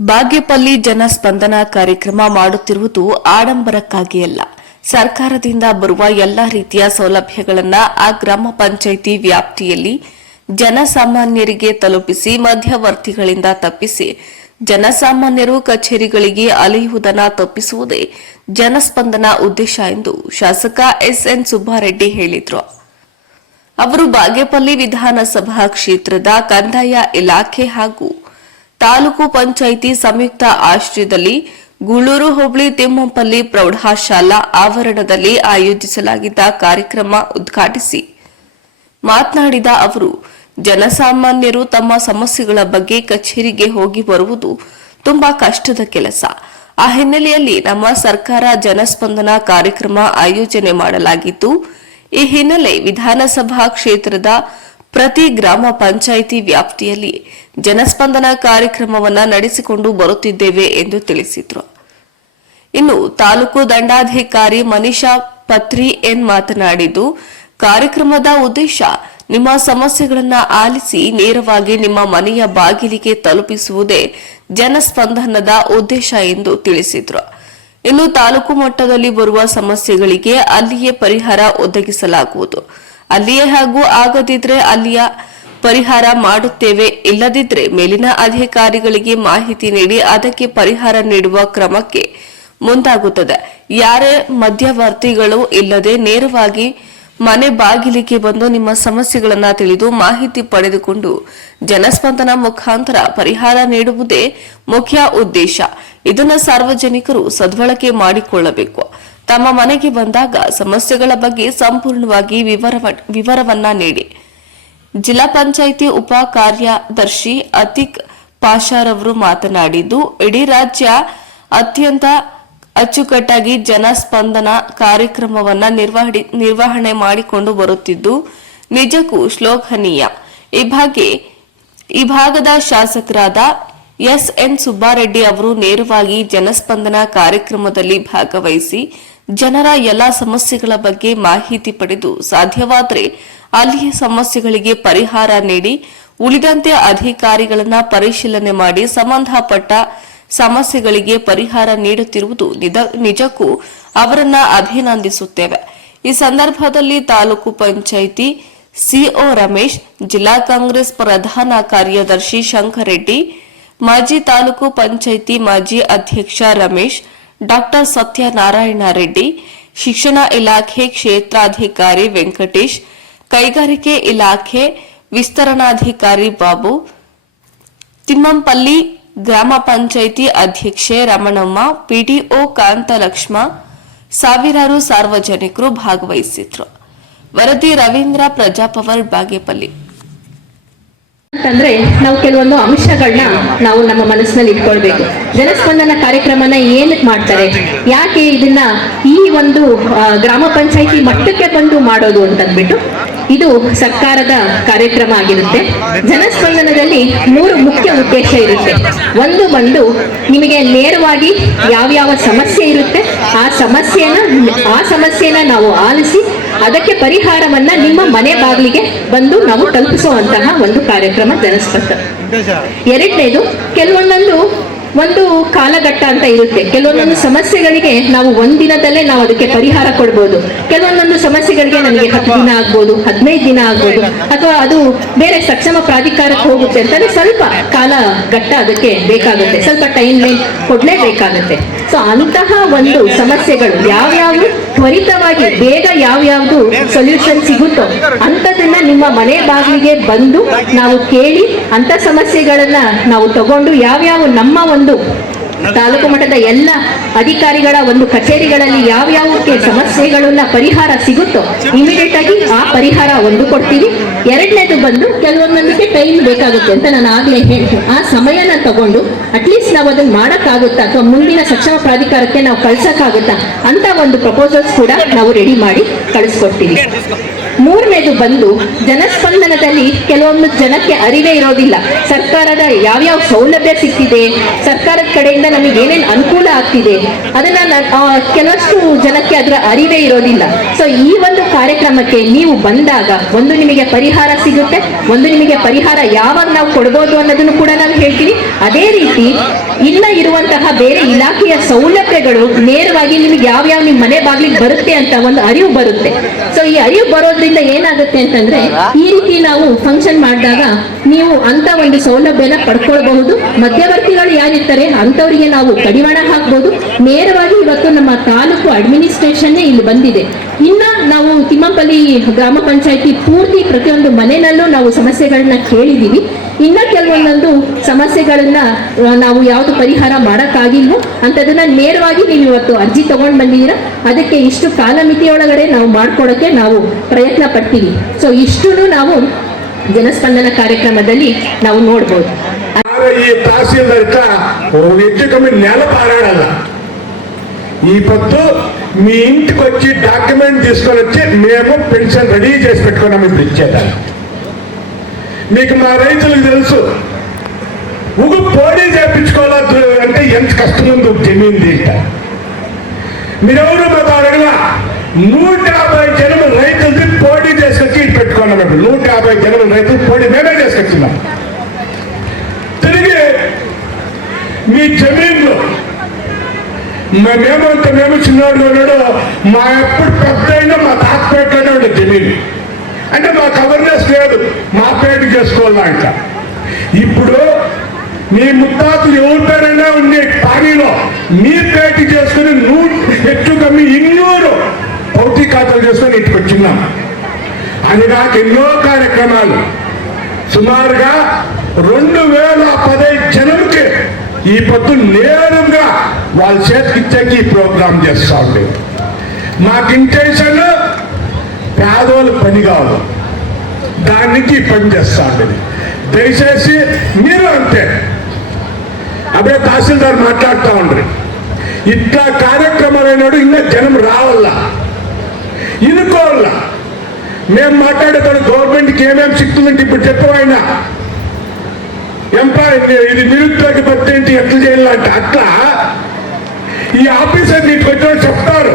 ಬಾಗೇಪಲ್ಲಿ ಜನಸ್ಪಂದನ ಕಾರ್ಯಕ್ರಮ ಮಾಡುತ್ತಿರುವುದು ಆಡಂಬರಕ್ಕಾಗಿ ಅಲ್ಲ ಸರ್ಕಾರದಿಂದ ಬರುವ ಎಲ್ಲಾ ರೀತಿಯ ಸೌಲಭ್ಯಗಳನ್ನು ಆ ಗ್ರಾಮ ಪಂಚಾಯಿತಿ ವ್ಯಾಪ್ತಿಯಲ್ಲಿ ಜನಸಾಮಾನ್ಯರಿಗೆ ತಲುಪಿಸಿ ಮಧ್ಯವರ್ತಿಗಳಿಂದ ತಪ್ಪಿಸಿ ಜನಸಾಮಾನ್ಯರು ಕಚೇರಿಗಳಿಗೆ ಅಲೆಯುವುದನ್ನು ತಪ್ಪಿಸುವುದೇ ಜನಸ್ಪಂದನ ಉದ್ದೇಶ ಎಂದು ಶಾಸಕ ಎಸ್ಎನ್ ಸುಬ್ಬಾರೆಡ್ಡಿ ಹೇಳಿದರು. ಅವರು ಬಾಗೇಪಲ್ಲಿ ವಿಧಾನಸಭಾ ಕ್ಷೇತ್ರದ ಕಂದಾಯ ಇಲಾಖೆ ಹಾಗೂ ತಾಲೂಕು ಪಂಚಾಯಿತಿ ಸಂಯುಕ್ತ ಆಶ್ರಯದಲ್ಲಿ ಗೂಳೂರು ಹೋಬಳಿ ತಿಮ್ಮಪಲ್ಲಿ ಪ್ರೌಢಶಾಲಾ ಆವರಣದಲ್ಲಿ ಆಯೋಜಿಸಲಾಗಿದ್ದ ಕಾರ್ಯಕ್ರಮ ಉದ್ಘಾಟಿಸಿ ಮಾತನಾಡಿದ ಅವರು, ಜನಸಾಮಾನ್ಯರು ತಮ್ಮ ಸಮಸ್ಯೆಗಳ ಬಗ್ಗೆ ಕಚೇರಿಗೆ ಹೋಗಿ ಬರುವುದು ತುಂಬಾ ಕಷ್ಟದ ಕೆಲಸ. ಆ ಹಿನ್ನೆಲೆಯಲ್ಲಿ ನಮ್ಮ ಸರ್ಕಾರ ಜನಸ್ಪಂದನ ಕಾರ್ಯಕ್ರಮ ಆಯೋಜನೆ ಮಾಡಲಾಗಿದ್ದು, ಈ ಹಿನ್ನೆಲೆ ವಿಧಾನಸಭಾ ಕ್ಷೇತ್ರದ ಪ್ರತಿ ಗ್ರಾಮ ಪಂಚಾಯಿತಿ ವ್ಯಾಪ್ತಿಯಲ್ಲಿ ಜನಸ್ಪಂದನ ಕಾರ್ಯಕ್ರಮವನ್ನ ನಡೆಸಿಕೊಂಡು ಬರುತ್ತಿದ್ದೇವೆ ಎಂದು ತಿಳಿಸಿದರು. ಇನ್ನು ತಾಲೂಕು ದಂಡಾಧಿಕಾರಿ ಮನೀಷಾ ಪತ್ರಿ ಎನ್ ಮಾತನಾಡಿದ್ದು, ಕಾರ್ಯಕ್ರಮದ ಉದ್ದೇಶ ನಿಮ್ಮ ಸಮಸ್ಯೆಗಳನ್ನು ಆಲಿಸಿ ನೇರವಾಗಿ ನಿಮ್ಮ ಮನೆಯ ಬಾಗಿಲಿಗೆ ತಲುಪಿಸುವುದೇ ಜನಸ್ಪಂದನದ ಉದ್ದೇಶ ಎಂದು ತಿಳಿಸಿದರು. ಇನ್ನು ತಾಲೂಕು ಮಟ್ಟದಲ್ಲಿ ಬರುವ ಸಮಸ್ಯೆಗಳಿಗೆ ಅಲ್ಲಿಯೇ ಪರಿಹಾರ ಒದಗಿಸಲಾಗುವುದು. ಅಲ್ಲಿಯೇ ಹಾಗೂ ಆಗದಿದ್ರೆ ಅಲ್ಲಿಯ ಪರಿಹಾರ ಮಾಡುತ್ತೇವೆ. ಇಲ್ಲದಿದ್ರೆ ಮೇಲಿನ ಅಧಿಕಾರಿಗಳಿಗೆ ಮಾಹಿತಿ ನೀಡಿ ಅದಕ್ಕೆ ಪರಿಹಾರ ನೀಡುವ ಕ್ರಮಕ್ಕೆ ಮುಂದಾಗುತ್ತದೆ. ಯಾರೇ ಮಧ್ಯವರ್ತಿಗಳು ಇಲ್ಲದೆ ನೇರವಾಗಿ ಮನೆ ಬಾಗಿಲಿಗೆ ಬಂದು ನಿಮ್ಮ ಸಮಸ್ಯೆಗಳನ್ನ ತಿಳಿದು ಮಾಹಿತಿ ಪಡೆದುಕೊಂಡು ಜನಸ್ಪಂದನ ಮುಖಾಂತರ ಪರಿಹಾರ ನೀಡುವುದೇ ಮುಖ್ಯ ಉದ್ದೇಶ. ಇದನ್ನು ಸಾರ್ವಜನಿಕರು ಸದ್ಬಳಕೆ ಮಾಡಿಕೊಳ್ಳಬೇಕು. ತಮ್ಮ ಮನೆಗೆ ಬಂದಾಗ ಸಮಸ್ಯೆಗಳ ಬಗ್ಗೆ ಸಂಪೂರ್ಣವಾಗಿ ವಿವರವ- ವಿವರವನ್ನ ನೀಡಿ. ಜಿಲ್ಲಾ ಪಂಚಾಯಿತಿ ಉಪ ಕಾರ್ಯದರ್ಶಿ ಅತಿಕ್ ಪಾಷಾರವರು ಮಾತನಾಡಿದ್ದು, ಇಡೀ ರಾಜ್ಯ ಅತ್ಯಂತ ಅಚ್ಚುಕಟ್ಟಾಗಿ ಜನಸ್ಪಂದನ ಕಾರ್ಯಕ್ರಮವನ್ನ ನಿರ್ವಹಣೆ ಮಾಡಿಕೊಂಡು ಬರುತ್ತಿದ್ದು, ನಿಜಕ್ಕೂ ಶ್ಲೋಘನೀಯ. ಈ ಬಗ್ಗೆ ಈ ಭಾಗದ ಶಾಸಕರಾದ ಎಸ್ಎನ್ ಸುಬ್ಬಾರೆಡ್ಡಿ ಅವರು ನೇರವಾಗಿ ಜನಸ್ಪಂದನ ಕಾರ್ಯಕ್ರಮದಲ್ಲಿ ಭಾಗವಹಿಸಿ ಜನರ ಎಲ್ಲಾ ಸಮಸ್ಯೆಗಳ ಬಗ್ಗೆ ಮಾಹಿತಿ ಪಡೆದು ಸಾಧ್ಯವಾದರೆ ಅಲ್ಲಿಯ ಸಮಸ್ಯೆಗಳಿಗೆ ಪರಿಹಾರ ನೀಡಿ ಉಳಿದಂತೆ ಅಧಿಕಾರಿಗಳನ್ನ ಪರಿಶೀಲನೆ ಮಾಡಿ ಸಂಬಂಧಪಟ್ಟ ಸಮಸ್ಯೆಗಳಿಗೆ ಪರಿಹಾರ ನೀಡುತ್ತಿರುವುದು ನಿಜಕ್ಕೂ ಅವರನ್ನ ಅಭಿನಂದಿಸುತ್ತೇವೆ. ಈ ಸಂದರ್ಭದಲ್ಲಿ ತಾಲೂಕು ಪಂಚಾಯಿತಿ ಸಿಒ ರಮೇಶ್, ಜಿಲ್ಲಾ ಕಾಂಗ್ರೆಸ್ ಪ್ರಧಾನ ಕಾರ್ಯದರ್ಶಿ ಶಂಕರೆಡ್ಡಿ, ಮಾಜಿ ತಾಲೂಕು ಪಂಚಾಯಿತಿ ಮಾಜಿ ಅಧ್ಯಕ್ಷ ರಮೇಶ್ ಡಾಕ್ಟರ್ ಸತ್ಯನಾರಾಯಣ ರೆಡ್ಡಿ, ಶಿಕ್ಷಣ ಇಲಾಖೆ ಕ್ಷೇತ್ರಾಧಿಕಾರಿ ವೆಂಕಟೇಶ್, ಕೈಗಾರಿಕೆ ಇಲಾಖೆ ವಿಸ್ತರಣಾಧಿಕಾರಿ ಬಾಬು, ತಿಮ್ಮಂಪಲ್ಲಿ ಗ್ರಾಮ ಪಂಚಾಯಿತಿ ಅಧ್ಯಕ್ಷೆ ರಮಣಮ್ಮ, ಪಿಡಿಒ ಕಾಂತಲಕ್ಷ್ಮ, ಸಾವಿರಾರು ಸಾರ್ವಜನಿಕರು ಭಾಗವಹಿಸಿದ್ರು ವರದಿ ರವೀಂದ್ರ ಪ್ರಜಾಪವರ್ ಬಾಗೇಪಲ್ಲಿ. ಅಂತಂದ್ರೆ ನಾವು ಕೆಲವೊಂದು ಅಂಶಗಳನ್ನ ನಾವು ನಮ್ಮ ಮನಸ್ಸಿನಲ್ಲಿ ಇಟ್ಕೊಳ್ಬೇಕು. ಜನಸ್ಪಂದನ ಕಾರ್ಯಕ್ರಮನ ಏನಕ್ಕೆ ಮಾಡ್ತಾರೆ? ಯಾಕೆ ಇದನ್ನ ಈ ಒಂದು ಗ್ರಾಮ ಪಂಚಾಯಿತಿ ಮಟ್ಟಕ್ಕೆ ಬಂದು ಮಾಡೋದು ಅಂತಂದ್ಬಿಟ್ಟು ಇದು ಸರ್ಕಾರದ ಕಾರ್ಯಕ್ರಮ ಆಗಿರುತ್ತೆ. ಜನಸ್ಪಂದನದಲ್ಲಿ ಮೂರು ಮುಖ್ಯ ಉದ್ದೇಶ ಇರುತ್ತೆ. ಒಂದು ಬಂದು ನಿಮಗೆ ನೇರವಾಗಿ ಯಾವ್ಯಾವ ಸಮಸ್ಯೆ ಇರುತ್ತೆ, ಆ ಸಮಸ್ಯೆನ ಆ ಸಮಸ್ಯೆನ ನಾವು ಆಲಿಸಿ ಅದಕ್ಕೆ ಪರಿಹಾರವನ್ನ ನಿಮ್ಮ ಮನೆ ಬಾಗಿಲಿಗೆ ಬಂದು ನಾವು ತಲುಪಿಸುವಂತಹ ಒಂದು ಕಾರ್ಯಕ್ರಮ ಜನಸ್ಪಂದನ ಎರಡನೇದು ಕೆಲವೊಂದೊಂದು ಒಂದು ಕಾಲಘಟ್ಟ ಅಂತ ಇರುತ್ತೆ. ಕೆಲವೊಂದೊಂದು ಸಮಸ್ಯೆಗಳಿಗೆ ನಾವು ಒಂದಿನದಲ್ಲೇ ನಾವು ಅದಕ್ಕೆ ಪರಿಹಾರ ಕೊಡ್ಬೋದು. ಕೆಲವೊಂದೊಂದು ಸಮಸ್ಯೆಗಳಿಗೆ ನನಗೆ ಹತ್ತು ದಿನ ಆಗ್ಬೋದು ಹದಿನೈದು ದಿನ ಆಗ್ಬೋದು ಅಥವಾ ಅದು ಬೇರೆ ಸಕ್ಷಮ ಪ್ರಾಧಿಕಾರಕ್ಕೆ ಹೋಗುತ್ತೆ ಅಂತಂದ್ರೆ ಸ್ವಲ್ಪ ಕಾಲಘಟ್ಟ ಅದಕ್ಕೆ ಬೇಕಾಗುತ್ತೆ. ಸ್ವಲ್ಪ ಟೈಮ್ ಲೈನ್ ಕೊಡ್ಲೇಬೇಕಾಗುತ್ತೆ. ಸೊ ಅಂತಹ ಒಂದು ಸಮಸ್ಯೆಗಳು ಯಾವ್ಯಾವ? ತ್ವರಿತವಾಗಿ ಬೇಗ ಯಾವ್ಯಾವ್ದು ಸೊಲ್ಯೂಷನ್ ಸಿಗುತ್ತೋ ಅಂಥದನ್ನ ನಿಮ್ಮ ಮನೆ ಬಾಗಿಲಿಗೆ ಬಂದು ನಾವು ಕೇಳಿ ಅಂತ ಸಮಸ್ಯೆಗಳನ್ನ ನಾವು ತಗೊಂಡು ಯಾವ್ಯಾವ ನಮ್ಮ ಒಂದು ತಾಲೂಕು ಮಟ್ಟದ ಎಲ್ಲ ಅಧಿಕಾರಿಗಳ ಒಂದು ಕಚೇರಿಗಳಲ್ಲಿ ಯಾವ ಯಾವ್ಯಾವಕ್ಕೆ ಸಮಸ್ಯೆಗಳನ್ನ ಪರಿಹಾರ ಸಿಗುತ್ತೋ ಇಮಿಡಿಯೇಟ್ ಆಗಿ ಆ ಪರಿಹಾರ ಒಂದು ಕೊಡ್ತೀವಿ. ಎರಡನೇದು ಬಂದು ಕೆಲವೊಂದಕ್ಕೆ ಟೈಮ್ ಬೇಕಾಗುತ್ತೆ ಅಂತ ನಾನು ಆಗ್ಲೇ ಹೇಳ್ತೀನಿ ಆ ಸಮಯನ ತಗೊಂಡು ಅಟ್ಲೀಸ್ಟ್ ನಾವು ಅದನ್ನ ಮಾಡಕ್ಕಾಗುತ್ತಾ ಅಥವಾ ಮುಂದಿನ ಸಕ್ಷಮ ಪ್ರಾಧಿಕಾರಕ್ಕೆ ನಾವು ಕಳ್ಸಕ್ಕಾಗುತ್ತಾ ಅಂತ ಒಂದು ಪ್ರಪೋಸಲ್ಸ್ ಕೂಡ ನಾವು ರೆಡಿ ಮಾಡಿ ಕಳಿಸ್ಕೊಡ್ತೀವಿ. ಮೂರನೇದು ಬಂದು ಜನಸ್ಪಂದನದಲ್ಲಿ ಕೆಲವೊಂದು ಜನಕ್ಕೆ ಅರಿವೇ ಇರೋದಿಲ್ಲ. ಸರ್ಕಾರದ ಯಾವ್ಯಾವ ಸೌಲಭ್ಯ ಸಿಗ್ತಿದೆ ಸರ್ಕಾರದ ಕಡೆಯಿಂದ ನಮಗೆ ಏನೇನು ಅನುಕೂಲ ಆಗ್ತಿದೆ, ಅದನ್ನ ಕೆಲವಷ್ಟು ಜನಕ್ಕೆ ಅದರ ಅರಿವೇ ಇರೋದಿಲ್ಲ. ಸೊ ಈ ಒಂದು ಕಾರ್ಯಕ್ರಮಕ್ಕೆ ನೀವು ಬಂದಾಗ ಒಂದು ನಿಮಗೆ ಪರಿಹಾರ ಸಿಗುತ್ತೆ, ಒಂದು ನಿಮಗೆ ಪರಿಹಾರ ಯಾವಾಗ ನಾವು ಕೊಡ್ಬೋದು ಅನ್ನೋದನ್ನು ಕೂಡ ನಾನು ಹೇಳ್ತೀನಿ ಅದೇ ರೀತಿ, ಇಲ್ಲ ಇರುವಂತಹ ಬೇರೆ ಇಲಾಖೆಯ ಸೌಲಭ್ಯಗಳು ನೇರವಾಗಿ ನಿಮಗೆ ಯಾವ್ಯಾವ ನಿಮ್ಮ ಮನೆ ಬಾಗಿಲಿಗೆ ಬರುತ್ತೆ ಅಂತ ಒಂದು ಅರಿವು ಬರುತ್ತೆ. ಸೊ ಈ ಅರಿವು ಬರೋದ್ರಿಂದ ಏನಾಗುತ್ತೆ ಅಂತಂದ್ರೆ, ಈ ರೀತಿ ನಾವು ಫಂಕ್ಷನ್ ಮಾಡಿದಾಗ ನೀವು ಅಂತ ಒಂದು ಸೌಲಭ್ಯನ ಪಡ್ಕೊಳ್ಬಹುದು. ಮಧ್ಯವರ್ತಿಗಳು ಯಾರಿರ್ತಾರೆ ಅಂತವರಿಗೆ ನಾವು ಕಡಿವಾಣ ಹಾಕ್ಬಹುದು ನೇರವಾಗಿ ಇವತ್ತು ನಮ್ಮ ತಾಲೂಕು ಅಡ್ಮಿನಿಸ್ಟ್ರೇಷನ್ ಇಲ್ಲಿ ಬಂದಿದೆ. ಇನ್ನ ನಾವು ತಿಮ್ಮಪಲ್ಲಿ ಗ್ರಾಮ ಪಂಚಾಯತಿ ಪೂರ್ತಿ ಪ್ರತಿಯೊಂದು ಮನೆಯಲ್ಲೂ ನಾವು ಸಮಸ್ಯೆಗಳನ್ನ ಕೇಳಿದೀವಿ. ಇನ್ನ ಕೆಲವೊಂದೊಂದು ಸಮಸ್ಯೆಗಳನ್ನ ನಾವು ಯಾವುದು ಪರಿಹಾರ ಮಾಡೋಕ್ಕಾಗಿಲ್ವೋ ಅಂಥದನ್ನ ನೇರವಾಗಿ ನೀವು ಇವತ್ತು ಅರ್ಜಿ ತಗೊಂಡ್ ಬಂದಿದ್ದೀರಾ? ಅದಕ್ಕೆ ಇಷ್ಟು ಕಾಲಮಿತಿಯೊಳಗಡೆ ನಾವು ಮಾಡ್ಕೊಡೋಕ್ಕೆ ನಾವು ಪ್ರಯತ್ನ ಪಡ್ತೀವಿ. ಸೊ ಇಷ್ಟು ನಾವು ಜನಸ್ಪಂದನ ಕಾರ್ಯಕ್ರಮದಲ್ಲಿ ನಾವು ನೋಡ್ಬೋದು. ಈ ತಹಸೀಲ್ದಾರ್ ಹೆಚ್ಚು ಕಮ್ಮಿ ನೆಲ ಪಾರಾಡಲ್ಲ ఈ పొద్దు మీ ఇంటికి వచ్చి డాక్యుమెంట్ తీసుకొని వచ్చి మేము పెన్షన్ రెడీ చేసి పెట్టుకున్నాం ఇప్పుడు ఇచ్చేదాన్ని మీకు మా రైతులకు తెలుసు ఉగు పోటీ చేయించుకోవాలి అంటే ఎంత కష్టం ఉందో జమీంది మీరెవరు మాతో అడగల? నూట యాభై జనం రైతులది పోటీ చేసుకొచ్చి ఇటు పెట్టుకున్నాం ఇప్పుడు నూట యాభై జనం రైతులు పోటీ మేమే చేసుకొచ్చున్నాం. తిరిగి మీ జమీన్ మేమేమంటే మేము చిన్నవాడు ఉన్నాడు మా ఎప్పుడు పెద్ద అయినా మా తాత పెట్టాడు జమీన్. అంటే మాకు అవర్నెస్ లేదు మా పేరు చేసుకోవాలంట ఇప్పుడు మీ ముత్తాతలు ఎవరి పేరైనా ఉండే పానీలో మీ పేట చేసుకుని నూట హెచ్చు కమ్మి ఇన్నూరు పౌతి ఖాతాలు చేసుకొని ఇంటికి వచ్చిన్నాం అని నాకు ఎన్నో కార్యక్రమాలు. సుమారుగా రెండు వేల పదహైదు ఈ పొద్దు నేరుగా వాళ్ళ చేతికి ఇచ్చేకి ఈ ప్రోగ్రాం చేస్తా ఉండే. మాకు ఇంటెన్షన్ పేదోళ్ళు పని కావాలి దానికి పని చేస్తా ఉండేది దయచేసి మీరు అంతే. అదే తహసీల్దార్ మాట్లాడుతూ ఉండ్రి. ఇట్లా కార్యక్రమాలు అయినాడు ఇంకా జనం రావాల ఇనుకోవాలా మేము మాట్లాడేటప్పుడు గవర్నమెంట్కి ఏమేమి శక్తులుంటే ఇప్పుడు చెప్పవైనా. ఎంప్లాయ్ ఇది నిరుద్యోగ పట్టేంటి ఎట్లా చేయాలంటే అట్లా ఈ ఆఫీసర్ నీకు వచ్చి చెప్తారు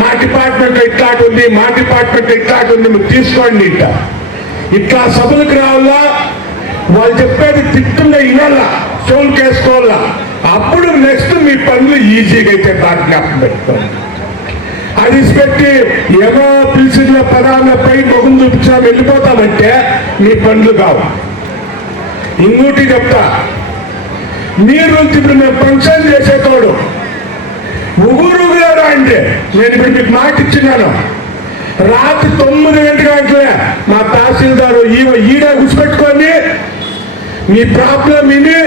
మా డిపార్ట్మెంట్ ఇట్లాంటి ఉంది మా డిపార్ట్మెంట్ ఇట్లాంటి ఉంది మీరు తీసుకోండి ఇట్ట ఇట్లా సభలకు రావాలా? వాళ్ళు చెప్పేది తిట్టుగా ఇవ్వాలా చోలు కేసుకోవాలా? అప్పుడు నెక్స్ట్ మీ పనులు ఈజీగా అయితే దాన్ని జ్ఞాపకం పెట్టుకోండి. అది పెట్టి ఏమో పిలిచిన పదాలపై మొహం చూపించాం వెళ్ళిపోతామంటే మీ పనులు కావు. ఇంకోటి చెప్తా. మీరు ఇప్పుడు మేము ఫంక్షన్ చేసేటోడు. ఉగురుగుగా అంటే నేను ఇప్పుడు మీకు మాట ఇచ్చినాను. రాత్రి తొమ్మిది గంటల గంటలే మా తహసీల్దారు ఈ ఈడ గుర్తుపెట్టుకొని మీ ప్రాబ్లం విని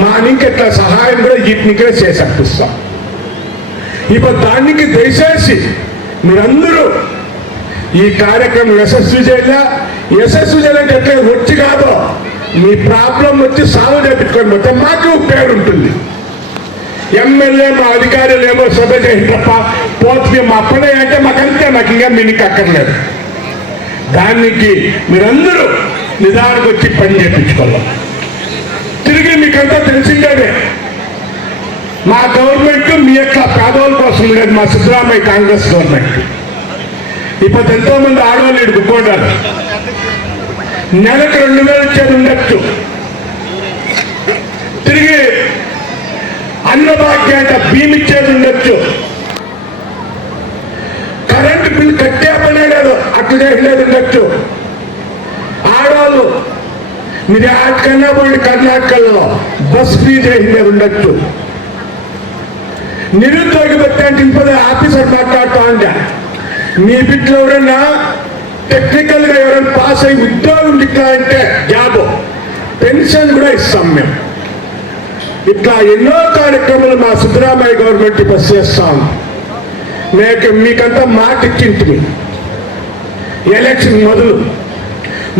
మా ఇంకెట్లా సహాయం కూడా వీటినికే చేసి అప్పిస్తాం ఇప్పుడు దానికి దయచేసి మీరందరూ ఈ కార్యక్రమం యశస్వి చేయాల? యశస్వి చేయాలంటే ఎట్లా? వచ్చి కాదు. మీ ప్రాబ్లం వచ్చి సాల్వ్ చేపించుకొని పోతే మాకు పేరు ఉంటుంది ఎమ్మెల్యే మా అధికారులు ఏమో సభ చేసి తప్ప పోతే మా పని అంటే మాకంతే మాకు ఇంకా మీకు అక్కర్లేదు. దానికి మీరందరూ నిదానికి వచ్చి పని చేయించుకోవాలి. తిరిగి మీకంతా తెలిసిందేనే. మా గవర్నమెంట్ మీ యొక్క పేదవాళ్ళ కోసం లేదు మా సిద్ధరామయ్య కాంగ్రెస్ గవర్నమెంట్. ఇప్పుడు ఎంతోమంది ఆడవాళ్ళు ఇటు కూడారు నెలకు రెండు వేలు ఇచ్చేది ఉండొచ్చు. తిరిగి అన్నభాగ్యాట భీమి భీమ్ ఇచ్చేది ఉండొచ్చు. కరెంటు బిల్ కట్టే పనే లేదు అట్లా చేయలేదు ఉండొచ్చు. ఆడవాళ్ళు మీరు ఆటకన్నా పోయి కర్ణాటకలో బస్ ఫీజు వేసేది ఉండొచ్చు. నిరుద్యోగ పెట్టే అంటే ఇంపద ఆఫీసర్ మాట్లాడుతూ ఉండే. మీ బిడ్డలు ఎవరన్నా టెక్నికల్గా ఎవరైనా పాస్ అయ్యి ఉద్యోగం ఇట్లా అంటే జాబ్. పెన్షన్ కూడా ఇస్తాం మేము. ఇట్లా ఎన్నో కార్యక్రమాలు మా సిద్ధరామయ్య గవర్నమెంట్ బస్ చేస్తాం మీకు మీకంతా మాట ఇచ్చింటిమి ఎలక్షన్ మొదలు.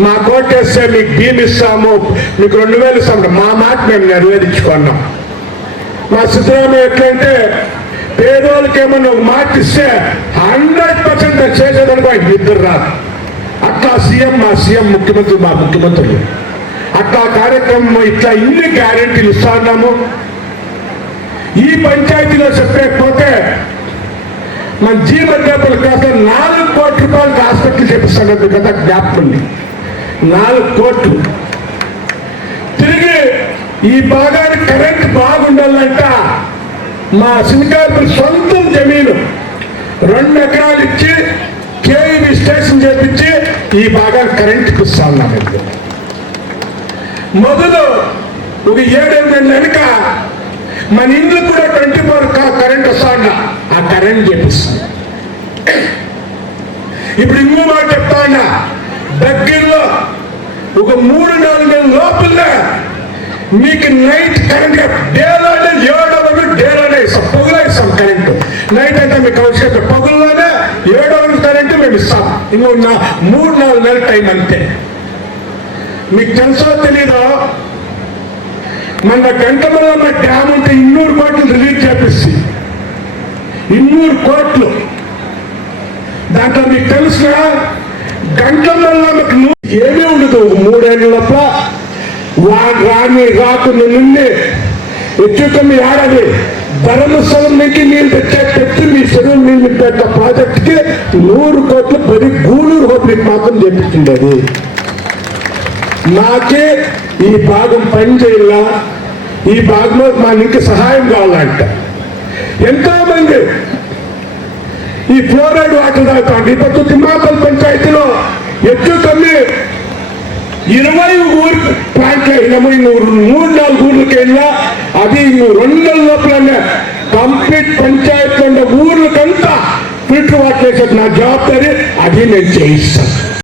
మా కోటేస్తే మీకు భీమ్ ఇస్తాము మీకు రెండు వేలు ఇస్తాము మా మాట మేము నెరవేర్చుకున్నాం. మా సిద్ధరామయ్య ఎట్లంటే పేదోళ్ళకి ఏమన్నా ఒక మాట ఇస్తే హండ్రెడ్ పర్సెంట్ చేసేదనుకో ఆయన నిద్ర రాదు. అట్లా సీఎం మా సీఎం ముఖ్యమంత్రి మా ముఖ్యమంత్రులు. అట్లా కార్యక్రమం ఇట్లా ఇన్ని గ్యారెంటీలు ఇస్తా ఉన్నాము ఈ పంచాయతీలో చెప్పకపోతే మన జీవోద్యోగుల కాస్త నాలుగు కోట్ల రూపాయలకి హాస్పిటల్ చేపిస్తాను కదా జ్ఞాపకం ఉంది. నాలుగు కోట్లు. తిరిగి ఈ భాగానికి కరెంట్ బాగుండాలంట మా సింగాపూర్ సొంతం జమీను. రెండు ఎకరాలు ఇచ్చి కేఈబి స్టేషన్ చేపించి ఈ భాగానికి కరెంట్ ఇస్తా ఉన్నాం ఒక ఏడెనిమిది వెనుక మన ఇంట్లో కూడా ట్వంటీ ఫోర్ కరెంట్ వస్తా ఆ కరెంట్ చేపిస్తుంది. ఇప్పుడు ఇంకో మాట చెప్తా దగ్గరలో ఒక మూడు నాలుగు నెలల లోపల మీకు నైట్ కరెంట్ డేలాడే ఏడో రోజు డేలోనే ఇస్తాం. పొగలో ఇస్తాం కరెంట్ నైట్ అంటే మీకు అవసరం పొగల్లోనే ఏడో రోజు కరెంట్ మేము ఇస్తాం. ఇంకో మూడు వేల టైం అంతే మీకు తెలుసో తెలీదో? మన గంటమల్ల డ్యామ్ ఉంటే ఇన్నూరు కోట్లు రిలీజ్ చేపిస్తుంది ఇన్నూరు కోట్లు. దాంట్లో మీకు తెలుసిన గంటమల్ల ఏమీ ఉండదు. మూడేళ్ళప్ప మూడేళ్ళ వా- రాని రాకుండా నుండి ఎచ్చుకమ్మి ఆడది ధర్మస్థలం నుంచి నీళ్ళు తెచ్చే పెట్టి మీ చెరువు నీళ్ళు పెట్ట ప్రాజెక్ట్కి నూరు కోట్లు పది గూడూరు హోటల్కి మాత్రం చేపించిండేది. నాకే ఈ భాగం పని చేయాల ఈ భాగంలో మా నీకు సహాయం కావాలంట. ఎంతోమంది ఈ ఫ్లోరైడ్ వాటర్ తాగుతాడు ఈ తిమ్మాపల్ పంచాయతీలో ఎత్తు కమ్మి ఇరవై ఊరు ప్లాంట్లు అయినాము ఇంకో మూడు నాలుగు ఊర్లకి వెళ్ళినా అది ఇంకో రెండు నెలల లోపలనే కంప్లీట్ పంచాయతీ ఉన్న ఊర్లకంతా ఫిల్టర్ వాటర్ వేసేది నా జవాబారి అది నేను చేయిస్తాను